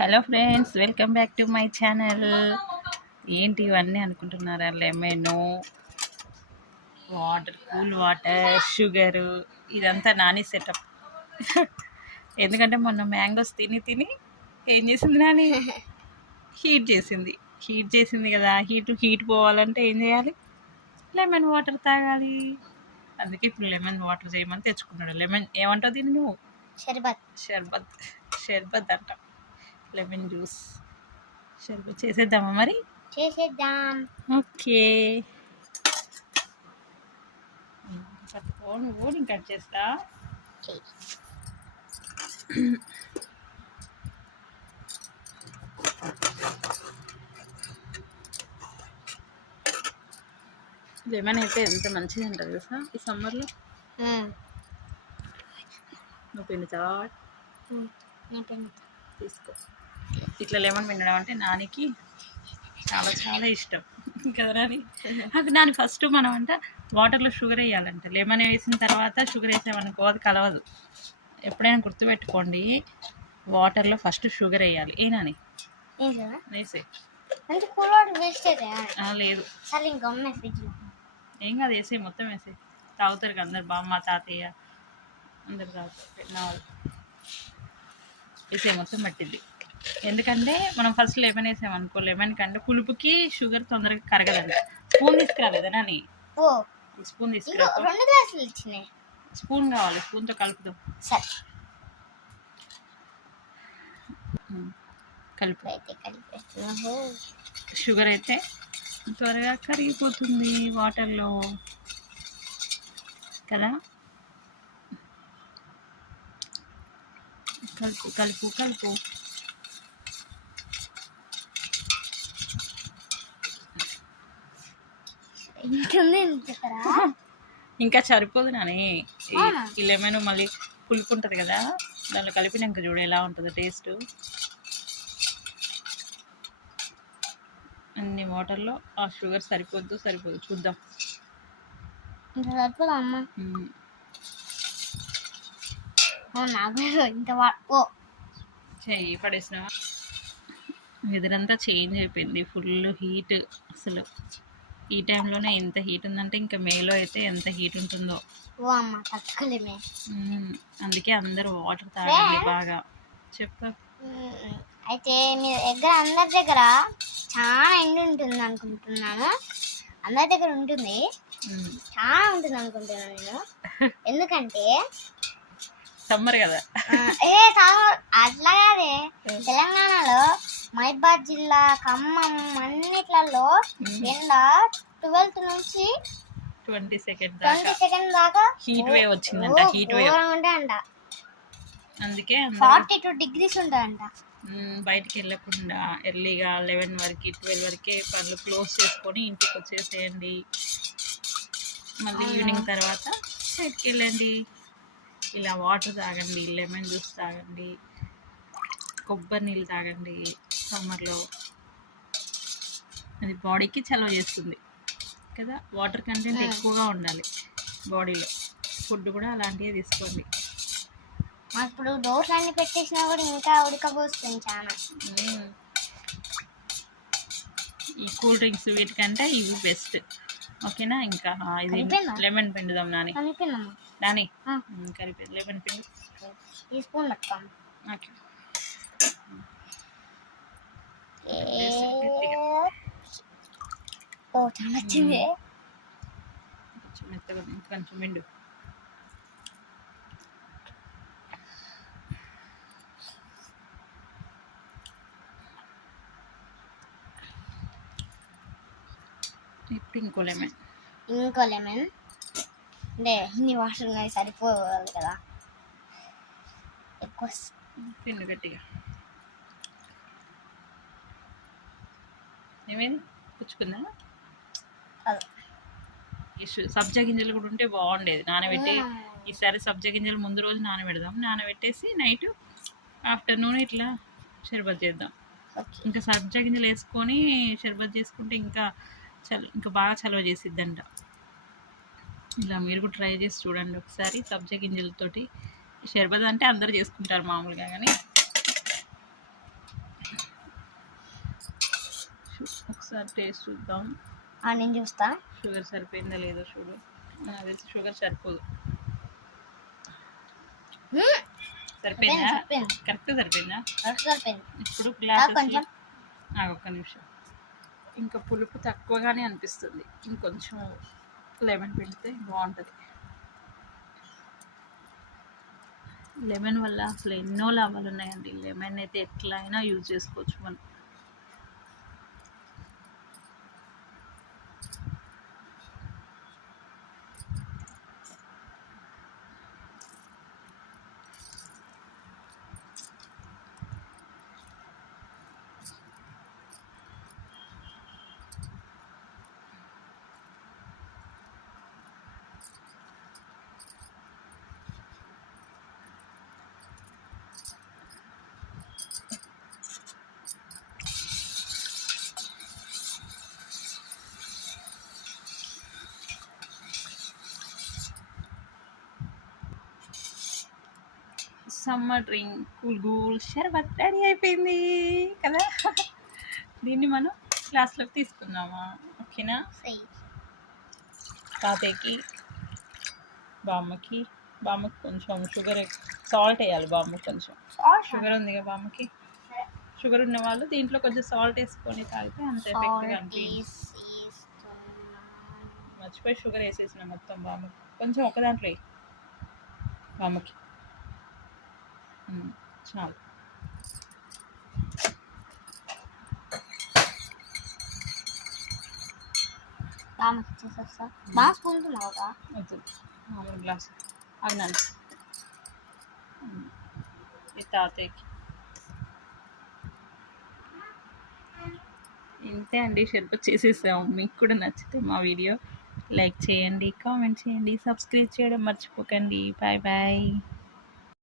Hello friends, welcome back to my channel. ఏంటి ఇవన్నీ అనుకుంటున్నారా? Lemon, water, cool water, sugar, ఇదంతా నాని సెటప్. ఎందుకంటే మొన్న మ్యాంగోస్ తిని తిని ఏం చేసింది నాని? హీట్ చేసింది కదా. హీట్ పోవాలంటే ఏం చేయాలి? లెమన్ వాటర్ తాగాలి. అందుకే ఇప్పుడు లెమన్ వాటర్ చేయమని తెచ్చుకున్నాడు. లెమన్ ఏమంటావు దీన్ని నువ్వు? షర్బత్ అంట. లెమన్ జ్యూస్ షర్బత్ చేసేద్దామా? మరి చేసేద్దాం. ఓకే, ఓని కట్ చేస్తా. లెమన్ అయితే ఎంత మంచిది అంటారు కదా ఈ సమ్మర్లో. నువ్వు పిండుతావా? తీసుకో. ఇట్లా లెమన్ పిండడం అంటే నానికి చాలా చాలా ఇష్టం కదా నాని. నాని ఫస్ట్ మనం అంట వాటర్లో షుగర్ వేయాలంట. లెమన్ వేసిన తర్వాత షుగర్ వేసామనుకో అది కలవదు. ఎప్పుడైనా గుర్తుపెట్టుకోండి, వాటర్లో ఫస్ట్ షుగర్ వేయాలి. ఏ నాని? వేసే. లేదు ఏం కాదు, వేసే, మొత్తం వేసే. తాగుతారు కదా అందరు, బామ్మ తాతయ్య అందరు తాగుతారు నా వాళ్ళు. వేసే, మొత్తం పట్టింది. ఎందుకంటే మనం ఫస్ట్ లెమన్ వేసామనుకో, లెమన్ కంటే పులుపుకి షుగర్ తొందరగా కరగదంట. స్పూన్ తీసుకురాలేదా నాని? స్పూన్ తీసుకురా. స్పూన్ కావాలి, స్పూన్తో కలుపుదాం. కలుపు. షుగర్ అయితే త్వరగా కరిగిపోతుంది వాటర్లో కదా. కలుపు కలుపు కలుపు. ఇంకా సరిపోదు నాని. ఈ లెమన్ మళ్ళీ పులుపు ఉంటుంది కదా, దానిలో కలిపినాక చూడు ఎలా ఉంటుందో టేస్ట్. అన్ని వాటర్లో ఆ షుగర్ సరిపోదు చూద్దాం. చెయ్యి పడేసినావా? వెదరంతా చేంజ్ అయిపోయింది, ఫుల్ హీట్. అసలు ఈ టైంలోనే ఎంత హీట్ ఉందంటే ఇంకా మేలో అయితే ఎంత హీట్ ఉంటుందో. అందుకే అందరూ వాటర్ తాగండి బాగా. చెప్పు. అయితే మీ దగ్గర అందరి దగ్గర చాలా ఎండ ఉంటుంది అనుకుంటున్నాను. అందరి దగ్గర ఉంటుంది, చాలా ఉంటుంది అనుకుంటున్నాను నేను. ఎందుకంటే సమ్మర్ కదా. అట్లా కాదే, తెలంగాణలో మహబాద్ జిల్లా, ఖమ్మం అన్నిట్లలో ఎండ 12 నుంచి 20 సెకండ్ దాకా హీట్ వేవ్ వచ్చిందంట. హీట్ వేవ్ ఉంటాయంట. అందుకే 42 degrees ఉంటాయంట. బయటికి వెళ్ళకుండా ఎర్లీగా 11 వరకు 12 వరకే పనులు క్లోజ్ చేసుకొని ఇంటికి వచ్చేసేయండి. మళ్ళీ ఈవినింగ్ తర్వాత బయటికి వెళ్ళండి. ఇలా వాటర్ తాగండి, లెమన్ జ్యూస్ తాగండి, కొబ్బరి నీళ్ళు తాగండి. సమ్మర్లో అది బాడీకి చలవ చేస్తుంది కదా. వాటర్ కంటెంట్ ఎక్కువగా ఉండాలి బాడీలో. ఫుడ్ కూడా అలాంటివి తీసుకోండి. ఇప్పుడు డోర్స్ అన్ని పెట్టేసినా కూడా ఇంకా ఉడకపోస్తుంది చాలా. ఈ కూల్ డ్రింక్స్ వీటికంటే ఇవి బెస్ట్. ఓకేనా? ఇంకా ఇది లెమన్ పిండుదాం నాని. నాని కలిపి లెమన్ పిండి. ఈ స్పూన్ పట్టుకోం. ఓకే. చాలా వచ్చింది. మెత్తగా కొంచెం పిండు. ఇప్పుడు ఇంకో లెమన్ అంటే ఇన్ని వాటర్ ఉన్నాయి, సరిపోవాలి కదా. ఎక్కువ పిండి గట్టిగా. ఏమైంది? పుచ్చుకుందా? సబ్జా గింజలు కూడా ఉంటే బాగుండేది నానబెట్టి. ఈసారి సబ్జా గింజలు ముందు రోజు నానబెడదాం. నానబెట్టేసి నైట్ ఆఫ్టర్నూన్ ఇట్లా షర్బత్ చేద్దాం. ఇంకా సబ్జా గింజలు వేసుకొని షర్బత్ చేసుకుంటే ఇంకా బాగా చలవ చేసిద్దంట. ఇలా మీరు కూడా ట్రై చేసి చూడండి ఒకసారి. సబ్జా గింజలతోటి షర్బత్ అంటే అందరు చేసుకుంటారు మామూలుగా, కానీ ఒకసారి టేస్ట్ చూద్దాం. నేను చూస్తా. షుగర్ సరిపోయిందా లేదో చూడు. అదే షుగర్ సరిపోదు. సరిపోయిందా? కరెక్ట్ సరిపోయిందా? ఇప్పుడు గ్లాస్ కొంచెం ఒక్క నిమిషం. ఇంకా పులుపు తక్కువగానే అనిపిస్తుంది. ఇంకొంచెం లెమన్ పిండితే బాగుంటుంది. లెమన్ వల్ల అసలు ఎన్నో లాభాలు ఉన్నాయండి. లెమన్ అయితే ఎట్లా అయినా యూజ్ చేసుకోవచ్చు మనం. సమ్మర్ డ్రింక్ కూల్ షర్బత్ రెడీ అయిపోయింది కదా. దీన్ని మనం గ్లాస్లోకి తీసుకుందామా? ఓకేనా? తాతయ్యకి, బామ్మకి కొంచెం షుగర్, సాల్ట్ వేయాలి. బామ్మకి కొంచెం షుగర్ ఉంది కదా, బామ్మకి షుగర్ ఉన్న వాళ్ళు దీంట్లో కొంచెం సాల్ట్ వేసుకొని తాగితే అంత ఎఫెక్ట్గా అనిపించింది. మర్చిపోయి షుగర్ వేసేసిన మొత్తం. బామ్మకి కొంచెం ఒక దాంట్లో వేయి. బామ్మకి చాలు. మామూలు గ్లాస్ అన్నాను. ఈ తాతయ్యకి ఇంతే అండి. షర్బత్ చేసేసాము. మీకు కూడా నచ్చితే మా వీడియో లైక్ చేయండి, కామెంట్ చేయండి, సబ్స్క్రైబ్ చేయడం మర్చిపోకండి. Bye bye.